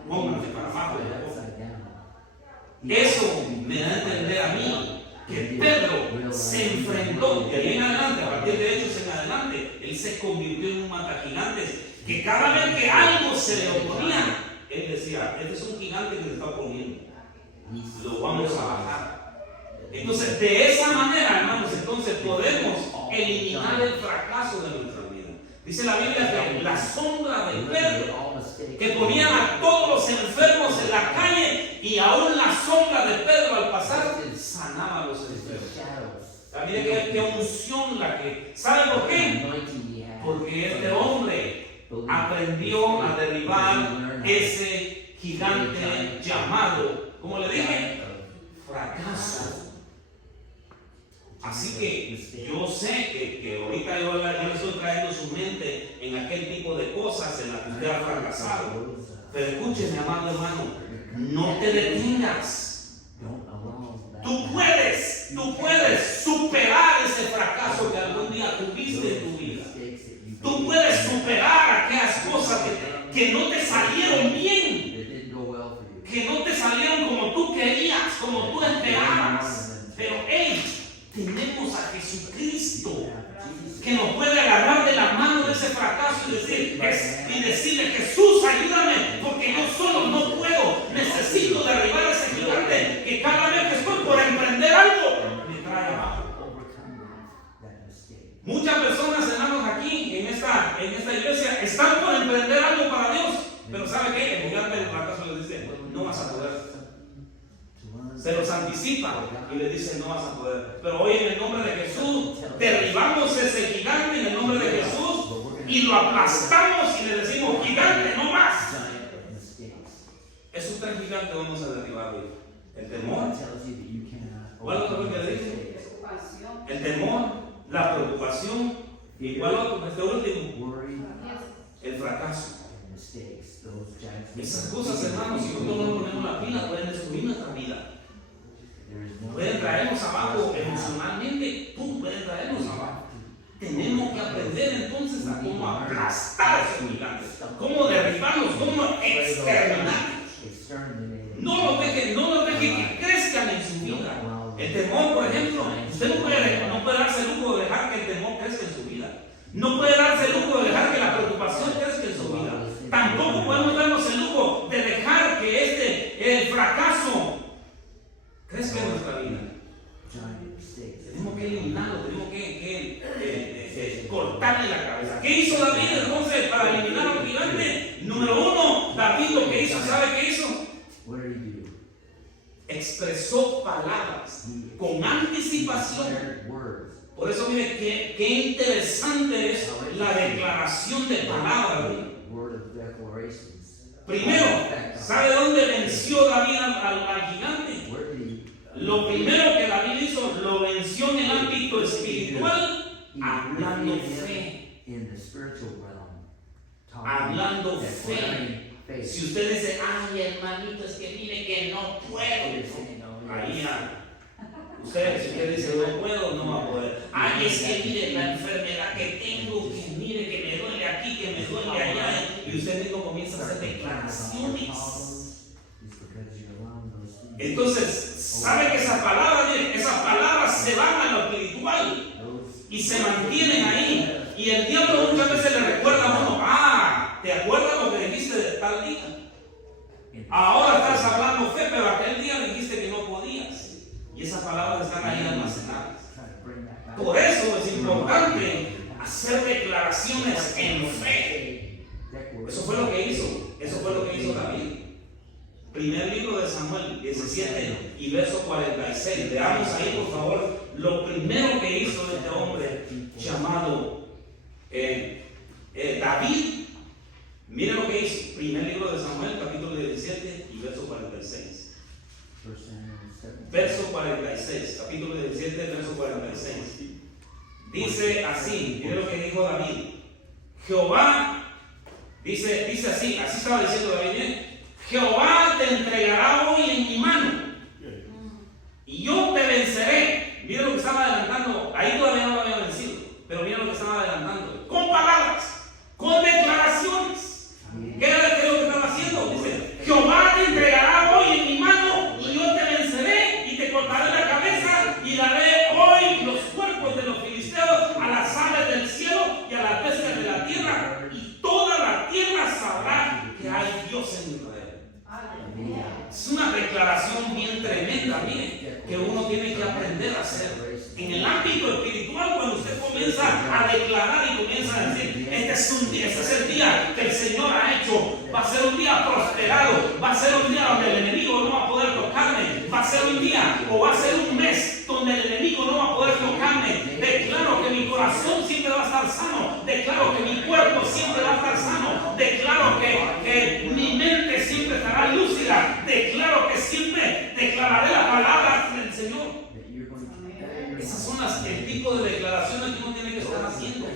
Pónganme para abajo. Eso me da a entender a mí que Pedro se enfrentó, de ahí en adelante, a partir de Hechos en adelante, él se convirtió en un matagigantes, que cada vez que algo se le oponía, él decía, este es un gigante que se está oponiendo, lo vamos a bajar. Entonces, de esa manera, hermanos, entonces podemos eliminar el fracaso de nuestra vida. Dice la Biblia que la sombra de Pedro, que ponían a todos los enfermos en la calle, y aún la sombra de Pedro al pasar sanaba a los enfermos. Mire qué unción la que. ¿Sabe por qué? Porque este hombre aprendió a derribar ese gigante llamado, como le dije, fracaso. Así que yo sé que ahorita yo le estoy trayendo su mente en aquel tipo de cosas en las que usted ha fracasado. Pero escúcheme, amado hermano, no te detengas. Tú puedes superar ese fracaso que algún día tuviste en tu vida. Tú puedes superar aquellas cosas que no te salieron bien, que no te salieron como tú querías, como tú esperabas. Pero tenemos a Jesucristo que nos puede agarrar de la mano de ese fracaso y decirle, Jesús, ayúdame, porque yo solo no puedo, necesito derribar ese gigante que cada vez que estoy por emprender algo me trae abajo. Muchas personas, hermanos, aquí en esta iglesia están por emprender algo para Dios, pero ¿sabe qué? El gigante del fracaso les dice, no vas a poder. Se los anticipa y le dice, no vas a poder. Pero hoy en el nombre de Jesús derribamos ese gigante en el nombre de Jesús y lo aplastamos y le decimos, gigante, no más. Esos 3 gigantes vamos a derribar hoy. El temor. ¿Cuál otro que le dice? El temor, la preocupación. ¿Y cuál otro? Este último. El fracaso. Esas cosas, hermanos, si nosotros no ponemos la pila, pueden destruir nuestra vida. Pueden traernos abajo emocionalmente, pueden traernos abajo. Tenemos que aprender entonces a cómo aplastar a esos gigantes, cómo derribarlos, cómo exterminarlos. No los deje que crezcan en su vida. El temor, por ejemplo, usted no puede darse el lujo de dejar que el temor crezca en su vida. No puede darse el lujo de dejar que la preocupación crezca en su vida. Tampoco podemos darnos el lujo de dejar que el fracaso crezca en nuestra vida. Tenemos que eliminarlo, tenemos que cortarle la cabeza. ¿Qué hizo David entonces para eliminar al gigante? Número 1, David lo que hizo, ¿sabe qué hizo? Expresó palabras con anticipación. Por eso mire qué interesante es la declaración de palabras. Primero, ¿sabe dónde venció David al gigante? Lo primero que David hizo, lo venció en el ámbito espiritual, hablando fe. Hablando fe. Si usted dice, ay hermanito, es que mire que no puedo. Ahí ya. Si usted dice, no puedo, no va a poder. Ay, es que mire la enfermedad que tengo, que mire que me duele aquí, que me duele allá. Y usted mismo comienza a hacer declaraciones. It's because you're allowing those things. Entonces, sabe que esas palabras se van a lo espiritual y se mantienen ahí. Y el diablo muchas veces le recuerda a uno, ¿te acuerdas lo que dijiste de tal día? Ahora estás hablando fe, pero aquel día dijiste que no podías. Y esas palabras están ahí almacenadas. Por eso es importante hacer declaraciones en fe. Eso fue lo que hizo David. Primer libro de Samuel 17 y verso 46. Veamos ahí por favor lo primero que hizo este hombre llamado David. Miren lo que hizo. Primer libro de Samuel capítulo 17 y verso 46. Verso 46, capítulo 17, verso 46. Dice así, miren lo que dijo David. Jehová, dice así estaba diciendo David, ¿eh? Jehová te entregará hoy en mi mano y yo te venceré. Miren lo que estaba adelantando, ahí todavía no lo había vencido, pero miren lo que estaba adelantando, con palabras, con declaraciones. ¿Qué es lo que estaba haciendo? Dice, Jehová te entregará hoy en mi mano y yo te venceré y te cortaré la cabeza y daré hoy los cuerpos de los filisteos a las aves del cielo y a las bestias de la tierra, y toda la tierra sabrá que hay Dios en Israel. Es una declaración bien tremenda, miren, que uno tiene que aprender a hacer. En el ámbito espiritual, cuando usted comienza a declarar y comienza a decir, este es el día que el Señor ha hecho, va a ser un día prosperado, va a ser un día donde el enemigo no va a poder tocarme, va a ser un día o va a ser un mes donde el enemigo no va a poder tocarme. Declaro que mi corazón siempre va a estar sano, declaro que mi cuerpo siempre va a estar sano, declaro que mi mente siempre estará lúcida, declaro que siempre declararé la palabra del Señor. Esas son el tipo de declaraciones que uno tiene que estar haciendo.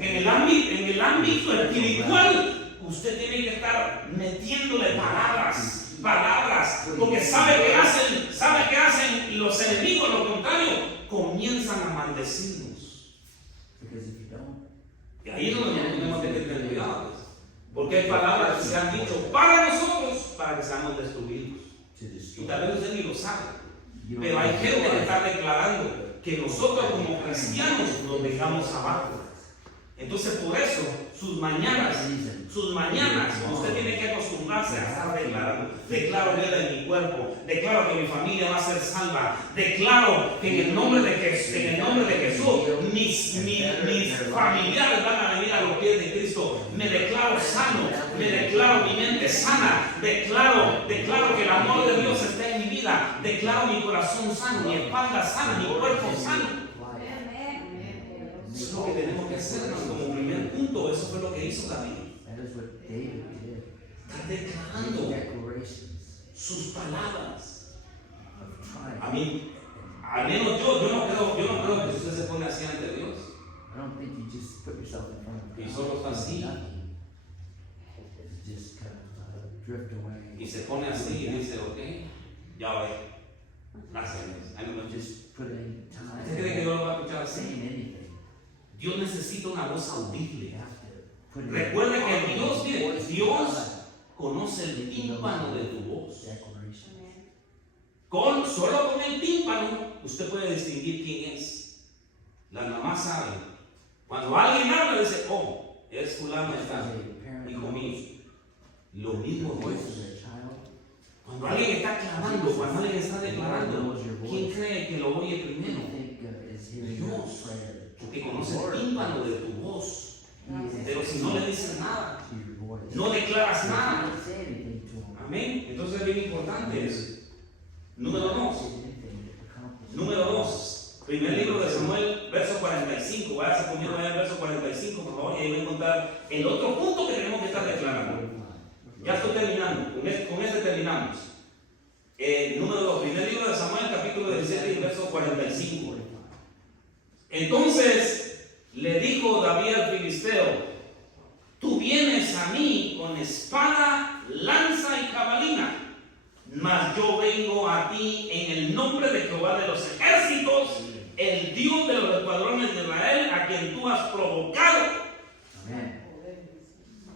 En el ámbito espiritual, usted tiene que estar metiéndole palabras, porque sabe que hacen los enemigos, lo contrario, comienzan a maldecirnos. Y ahí es donde tenemos que tener cuidado, porque hay palabras que se han dicho para nosotros, para que seamos destruidos. Y tal vez usted ni lo sabe. Pero hay gente que está declarando que nosotros como cristianos nos dejamos abajo. Entonces por eso sus mañanas, usted tiene que acostumbrarse a estar declarando. Declaro vida en mi cuerpo, declaro que mi familia va a ser salva, declaro que en el nombre de Jesús mis familiares van a venir a los pies de Cristo. Me declaro sano, me declaro mi mente sana, declaro que el amor de Dios está en mi vida, declaro mi corazón sano, mi espalda sana, mi cuerpo sano. Eso es lo que tenemos que hacer como primer punto. Eso fue lo que hizo David. Está declarando sus palabras. A mí, al menos yo no creo que usted se pone así ante Dios y solo está así y se pone así y dice, ok, ya ve, gracias. ¿Usted cree que Dios lo va a escuchar así? Dios necesita una voz audible. Recuerda que Dios conoce el tímpano de tu voz. Solo con el tímpano usted puede distinguir quién es. La mamá sabe. Cuando alguien habla dice, oh, es fulano, está, hijo mío. Lo mismo Dios. Cuando alguien está clamando, cuando alguien está declarando, ¿quién cree que lo oye primero? Dios. Porque conoce el tímpano de tu voz. Pero si no le dices nada, no declaras nada. Amén. Entonces es bien importante eso. Número 2. Primer libro de Samuel, verso 45. Váyase conmigo al verso 45, por favor, y ahí voy a encontrar el otro punto que tenemos que estar declarando. Ya estoy terminando. Con este terminamos. Número 2. Primer libro de Samuel, capítulo 17 y verso 45. Entonces le dijo David al filisteo, tú vienes a mí con espada, lanza y jabalina, mas yo vengo a ti en el nombre de Jehová de los ejércitos, el Dios de los escuadrones de Israel, a quien tú has provocado.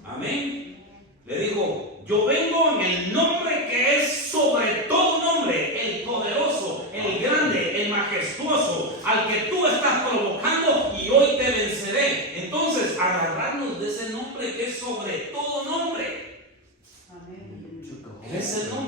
Amén.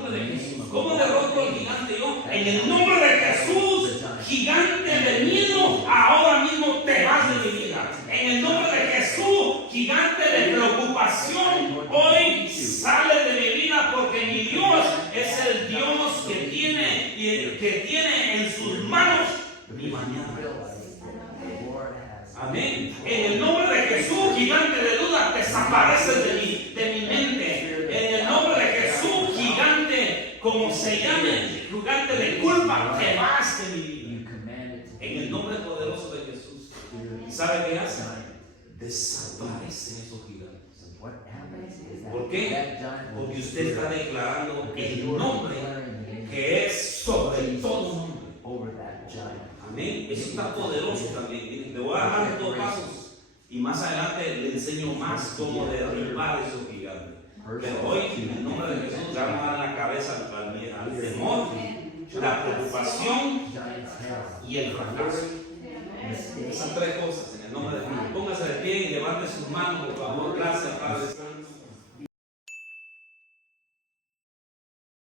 nombre de Jesús. ¿Cómo derroto al gigante yo? En el nombre de Jesús, gigante de miedo, ahora mismo te vas de mi vida. En el nombre de Jesús, gigante de preocupación, hoy sale de mi vida porque mi Dios es el Dios que tiene en sus manos mi mañana. Amén. En el nombre de Jesús, gigante de duda, desapareces de mi mente. En el nombre de Jesús, gigante, como se llame, gigante de culpa, te vas de mi vida. En el nombre poderoso de Jesús. ¿Y sabe qué hace? Desaparecen esos gigantes. ¿Por qué? Porque usted está declarando el nombre que es sobre todo nombre. Amén. Eso está poderoso también. Miren, le voy a dar 2 pasos y más adelante le enseño más cómo derribar esos gigantes. Pero hoy, en el nombre de Jesús, ya vamos a dar la cabeza al temor, la preocupación y el fracaso. Esas 3 cosas en el nombre de Jesús. Póngase de pie y levante sus manos, por favor. Gracias, Padre.